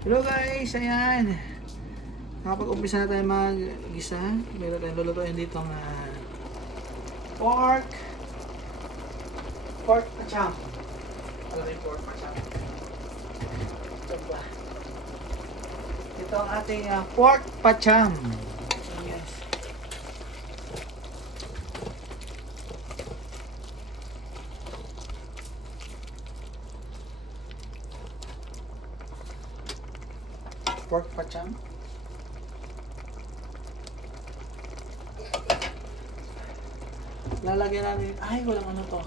Hello guys, ayan. Nakapag-umpisa na tayo mag-gisa. Meron tayong lulutuin dito ng pork pacham. Ano rin pork pacham? Ito ba? Ito ang ating pork pacham. Yes. Pork pacham. Lalagyan namin, ay walang ano to.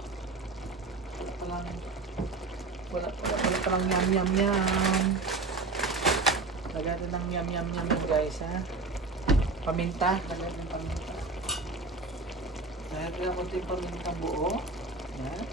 Wala palang yum yum yum. Lagyan natin ng yum yum yum guys ha. Paminta, lagyan natin ng paminta. Lagyan natin ng konting paminta buo. Yan.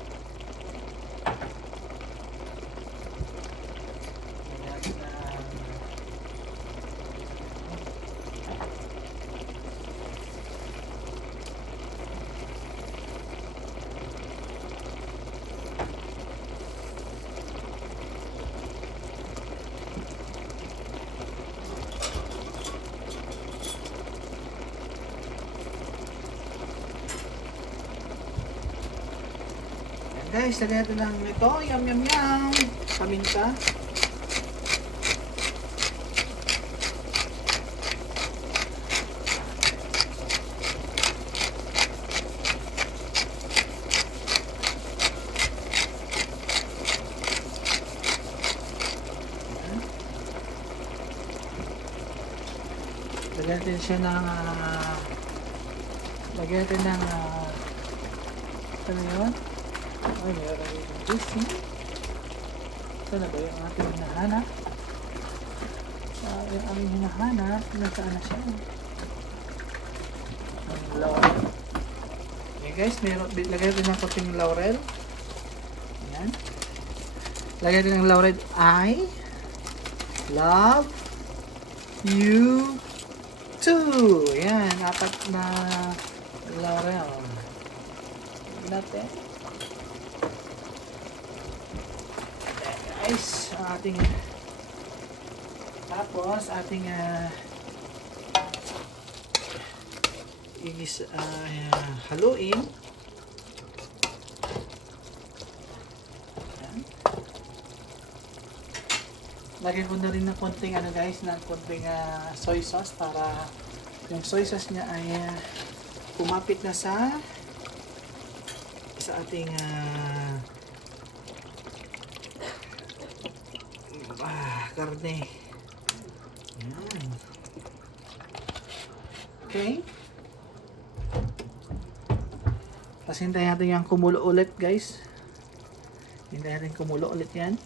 Guys, lagyan natin ng ito, yum yum yum, paminta. Lagyan natin siya ng lagyan natin ng ano yun? Ay, meron yung juicy. Ito na ba yung ating hinahanap? Yung aming hinahanap, nasaan na siya? Ang laurel. Okay guys, lagay natin ng konting laurel. Ayan. Lagay natin ng laurel. I love you too. Ayan, 4 na laurel. Lagyan natin. Guys, ating tapos ating haluin. Ayan. Lagyan ko na rin ng konting guys, ng konting soy sauce para yung soy sauce niya ay kumapit na sa ating karne. Ayan. Okay. Tapos hintayin natin yung kumulo ulit guys. Hintayin natin kumulo ulit yan.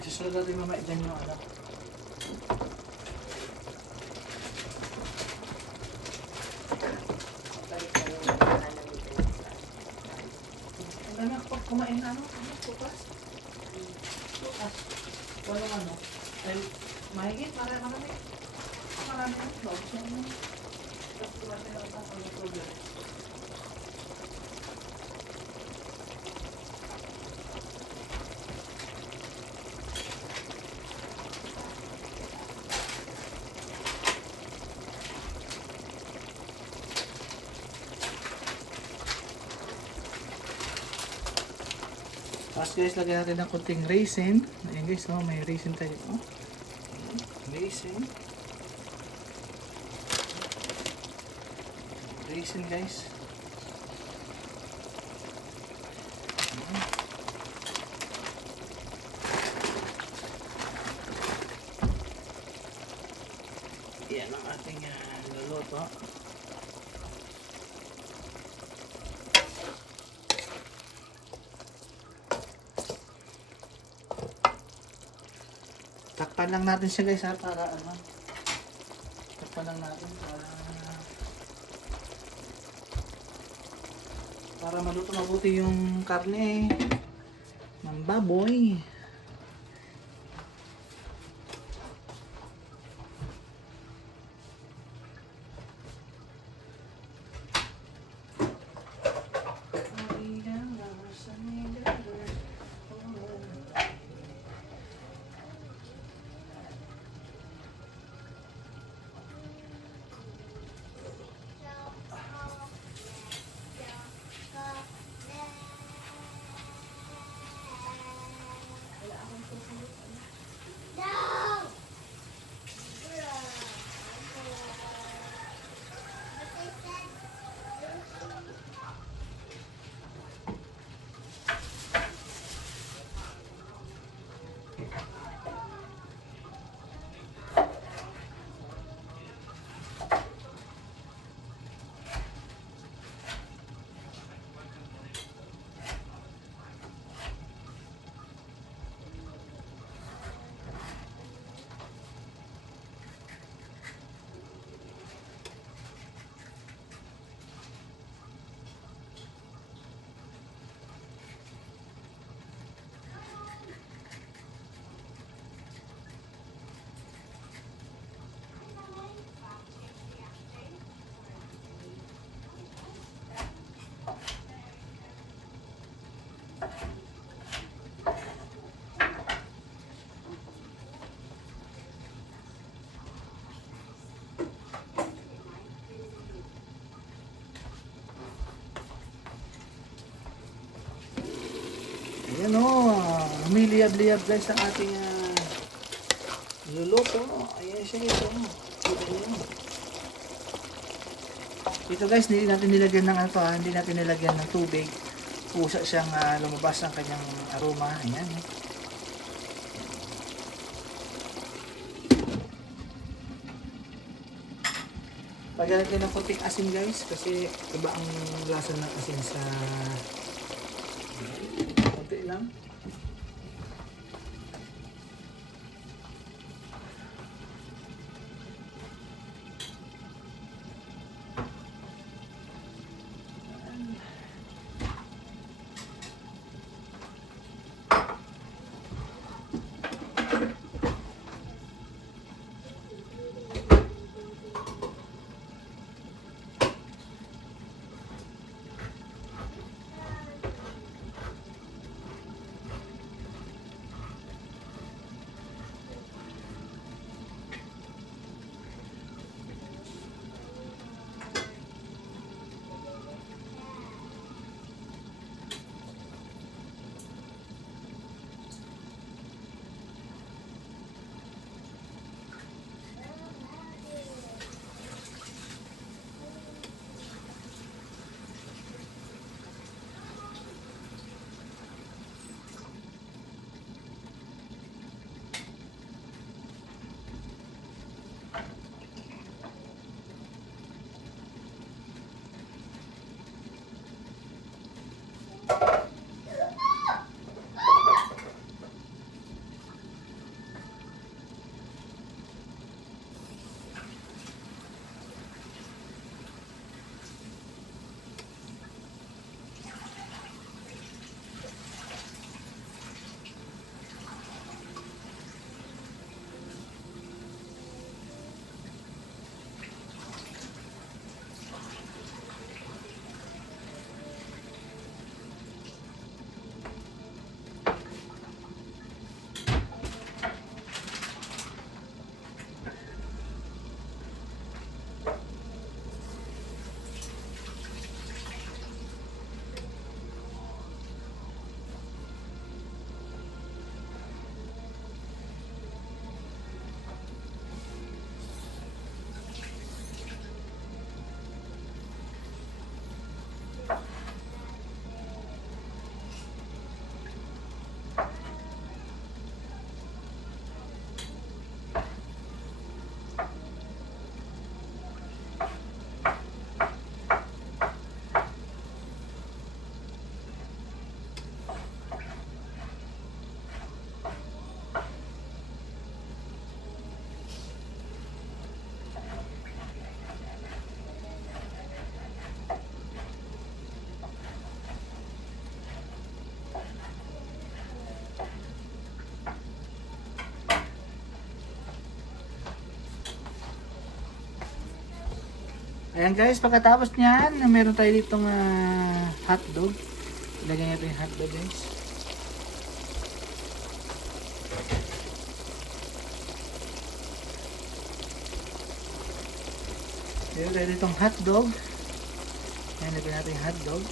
Susunod natin mamaya dyan yung kumain na bukas. Walang ay mahigit, marami. Marami ang vlog. Tapos kumasa na ang problem. Tapos guys, lagyan natin ng konting raisin. Ayan guys, may raisin tayo. Raisin. Raisin guys. Yan ang ating luluto. Takpan lang natin siya guys para takpan lang natin para maluto mabuti yung karne ng baboy. Ay, Ayan o, humiliyab-liyab guys ang ating luluto. Ayan siya ito. Kita niyo. Ito guys, hindi natin nilagyan ng hindi natin nilagyan ng tubig. Pusa siyang lumabas ang kanyang aroma. Ayan. Pagdating natin ng konting asin guys, kasi iba ang lasa ng asin sa konti lang. Ayan guys, pagkatapos niyan, meron tayo ditong hotdog. Ilagay natin yung hotdog guys. Meron tayo ditong hotdog. Ayan, ilagay natin yung hotdog.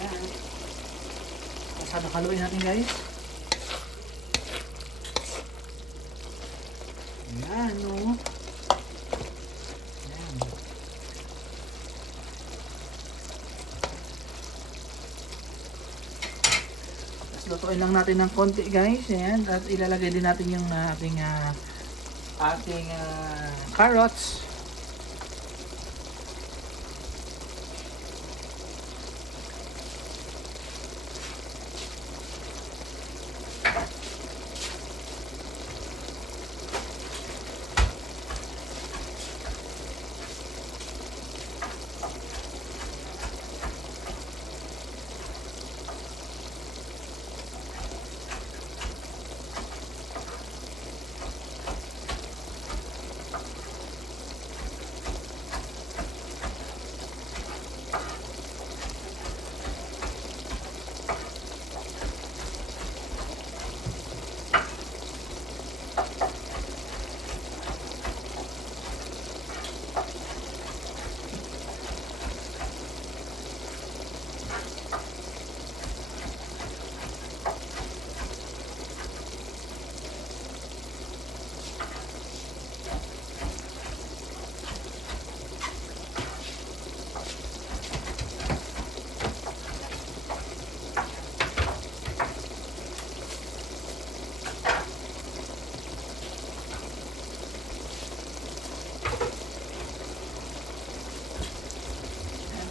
Ayan. Pasado haluin natin guys. Ayan, no. Ayan. Tapos lutuin lang natin ng konti guys. Ayan. At ilalagay din natin yung ating carrots.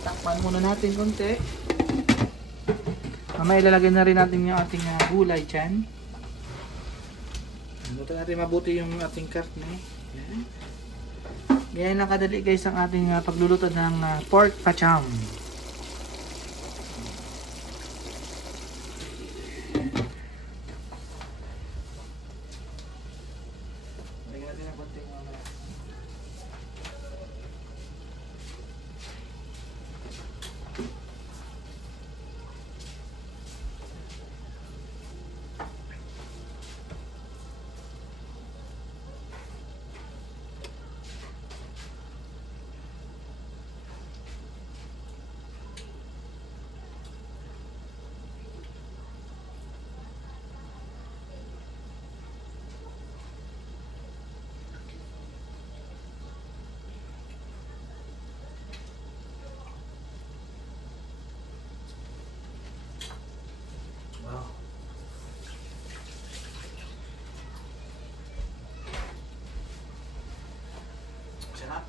Takpan muna natin konti. Mamaya ilalagay na rin natin yung ating gulay dyan. Luto natin mabuti yung ating karne. Yan. Ganyan lang kadali guys ang ating pagluluto ng pork pacham. Lagyan natin ng konting mamaya. Wow. Sarap.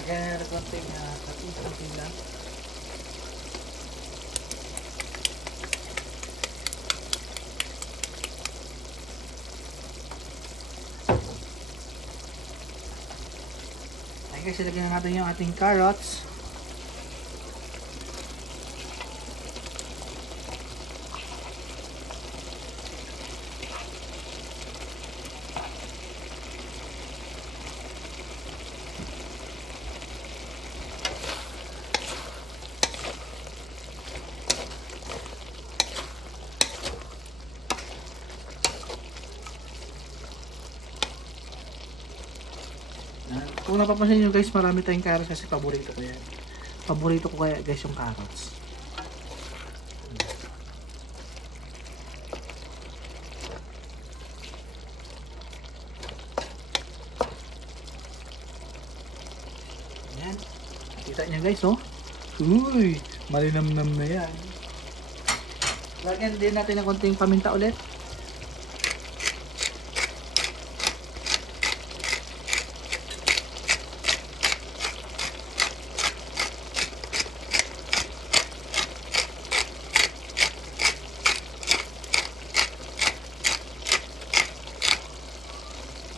Lagyan natin konting konting lang. Ay guys, ilagyan na natin yung ating carrots. Kung napapansin nyo guys, marami tayong carrots kasi paborito ko yan. Paborito ko kaya guys yung carrots. Yan. Kita nyo guys, oh. Uy, malinamnam na yan. Lagyan din natin ng konting paminta ulit.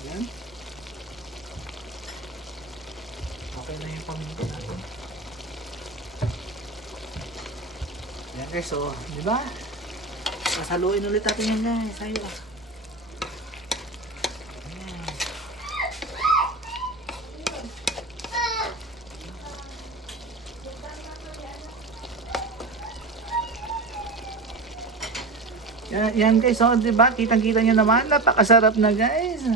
Yan. Okay na yung paminta natin. Yan guys, so, di ba? Sasaluin ulit natin yan guys. Ayo. Yan guys, so, di ba? Kitang-kita nyo naman, napakasarap na guys.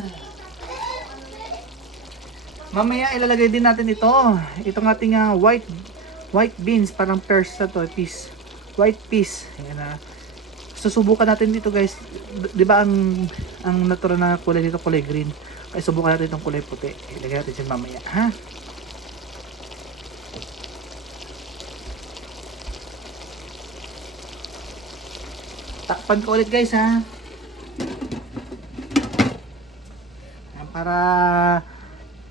Mamaya ilalagay din natin ito. Itong ating white beans, parang pears na to, peas. White peas. Ayan na. Susubukan natin dito guys. 'Di ba ang natural na kulay dito kulay green. Ay subukan natin itong kulay puti. Ilagay natin siya mamaya, ha? Takpan ko ulit guys, ha?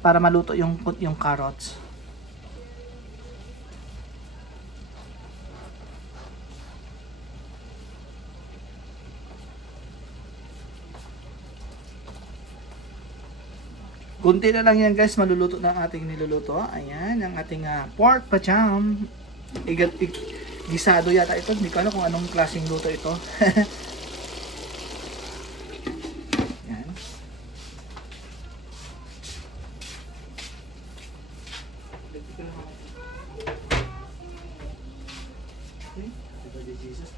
Para maluto yung carrots. Kunti na lang yan guys, maluluto na ang ating niluluto. Ayan, ang ating pork pacham. Gisado yata ito. Hindi ko alam kung anong klaseng luto ito. Yan. Okay, Jesus.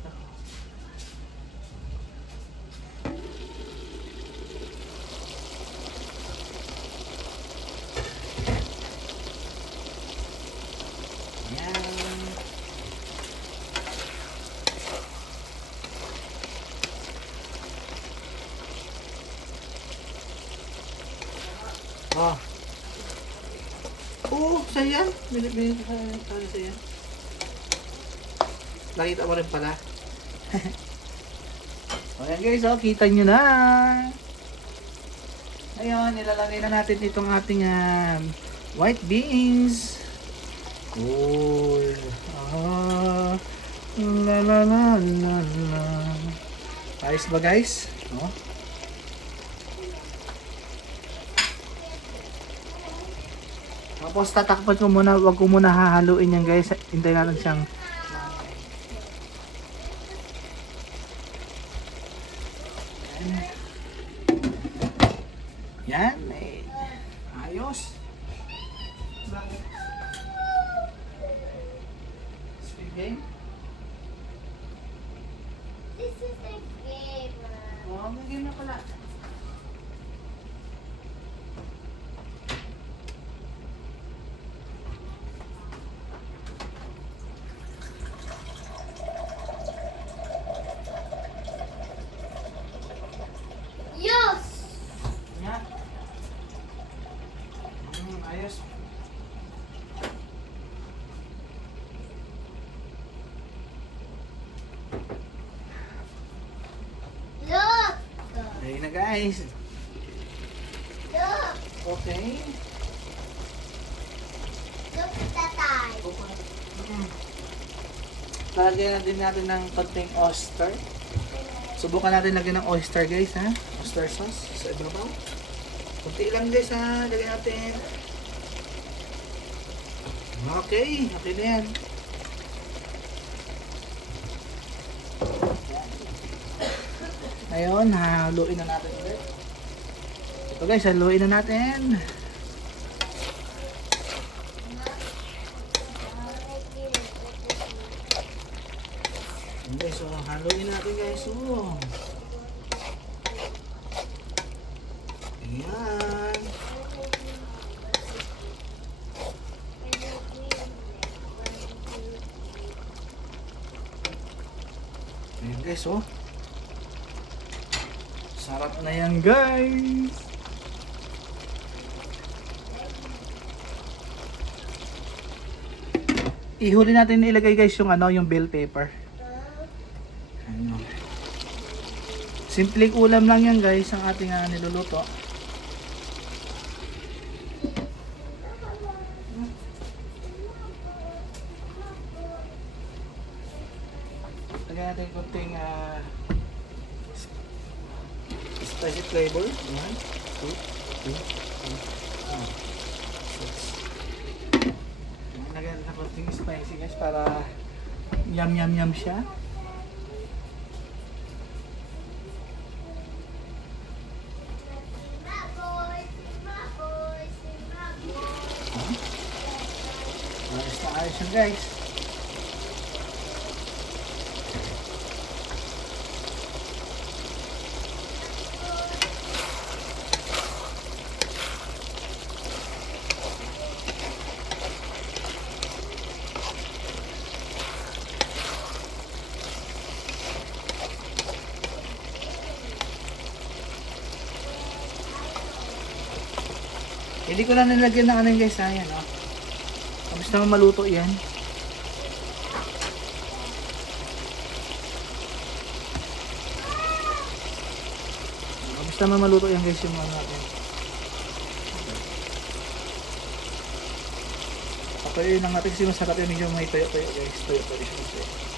sa'yo yan. Binili ko sa'yo yan. Nakita mo rin pala. Ayan guys, oh, kita nyo na. Ngayon, nilalagay na natin itong ating white beans. Cool. Ah, la la la la la. Ayos ba guys? Oh. Tapos tatakpan ko muna, wag ko muna hahaluin yan guys. Hintayin natin siyang yan, ayos. Bakit? Speed game? This is a game. Oo, may game na pala. Yes! Nga. Ayos. Look! Ayun na guys. Look! Okay. Look at the time. Lalagyan na din natin ng konting oyster. Subukan natin lagyan ng oyster guys ha. Oyster sauce sa ibabaw. Kunti lang guys ha. Lagyan natin. Okay. Okay na yan. Ngayon, haluin na natin ulit. Ito guys, haluin na natin. Okay, so haluin natin guys. Oh. Ayan. Ayan guys, oh. Sarap na yan guys. Ihuli natin ilagay guys yung yung bell pepper. Ano. Simpleng ulam lang yan guys ang ating niluluto. Lagyan natin konting spicy flavor. 1, 2, 3, 4, 5, 6. Lagyan natin konting spicy guys para yum yum yum siya. Ayos na ayos yun guys. Hindi ko na nilagyan ng guys ha, yan oh. Tapos naman maluto yan. Tapos naman maluto yan guys yung mga natin. Patuloy lang natin kasi masarap yun medyo may toyo-toyo guys. Toyo-toyo siya.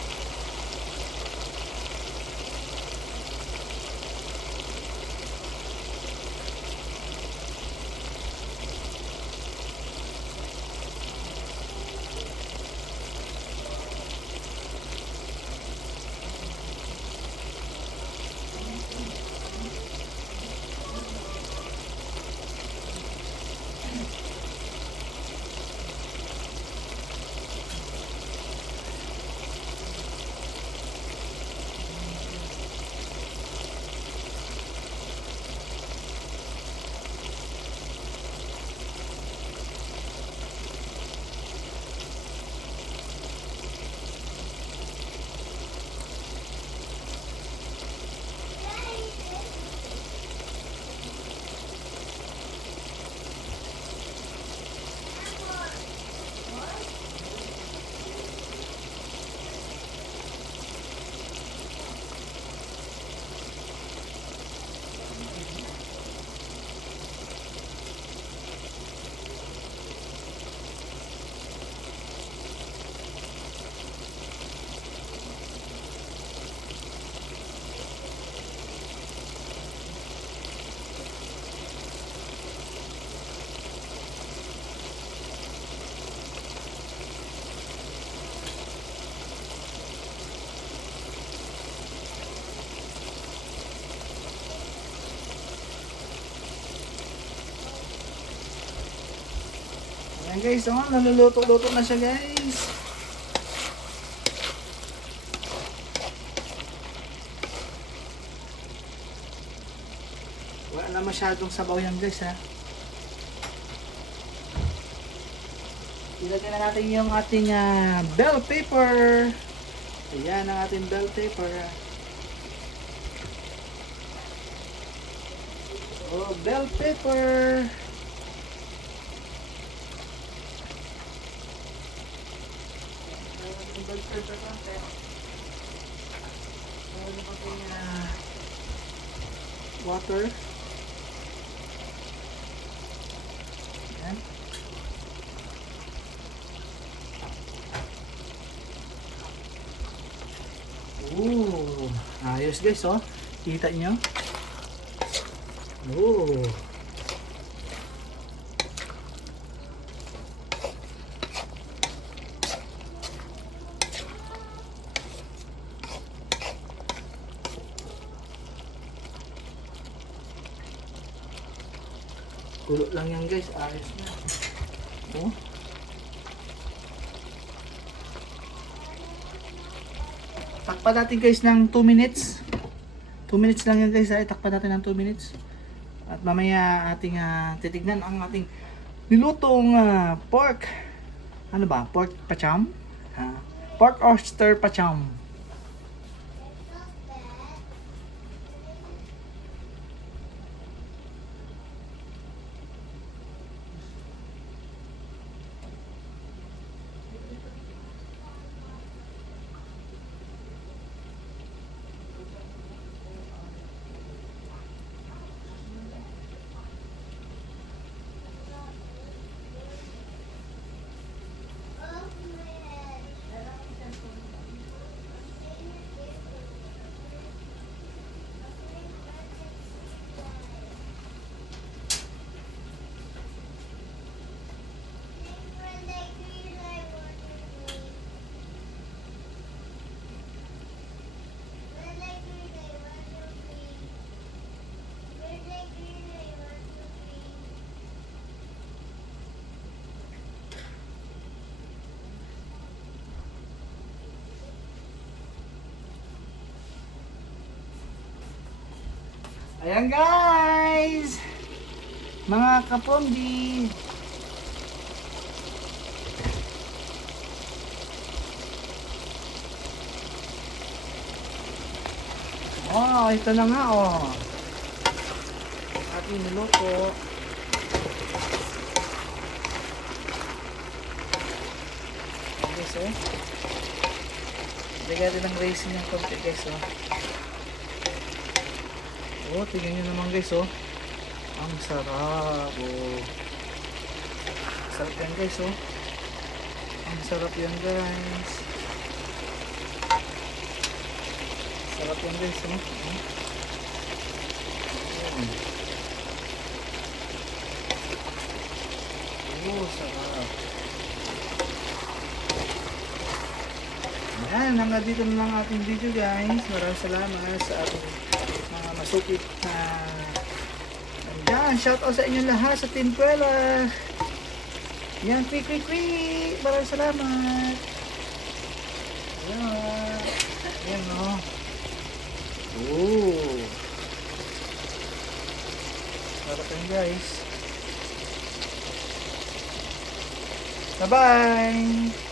Ayan guys, oh, naluluto-luto na siya guys. Wala na masyadong sabaw yan guys ha. Ilagay na natin yung ating bell pepper. Ayan ang ating bell pepper. Oh, bell pepper. Bell pepper konti. Meron pa tayong water. Ayan. Ooh, ayos guys, oh. Kita nyo? Ooh. Kulo lang yan guys, ayos na. Oh. Takpan natin guys ng 2 minutes. 2 minutes lang yan guys, takpan natin ng 2 minutes. At mamaya ating titignan ang ating nilutong pork. Ano ba? Pork pacham? Pork oyster pacham. Ayan guys, mga kapondi. Oh, ito na nga oh. Ating niluto. Ayan guys oh. Lagyan din ng raisin ng konti guys oh. Oh, tingnan nyo naman guys oh. Ang sarap oh. Sarap yan guys oh. Ang sarap yan guys. Sarap yan guys oh. Oh, sarap. Ayan, hanggang dito na lang ating video guys. Maraming salamat sa ating mga masukit na andyan. Shoutout sa inyo lahat sa Team Puela. Yan, quick. Maraming salamat. Ayan. Ayan o. Oh. Sarap yan guys. Bye-bye.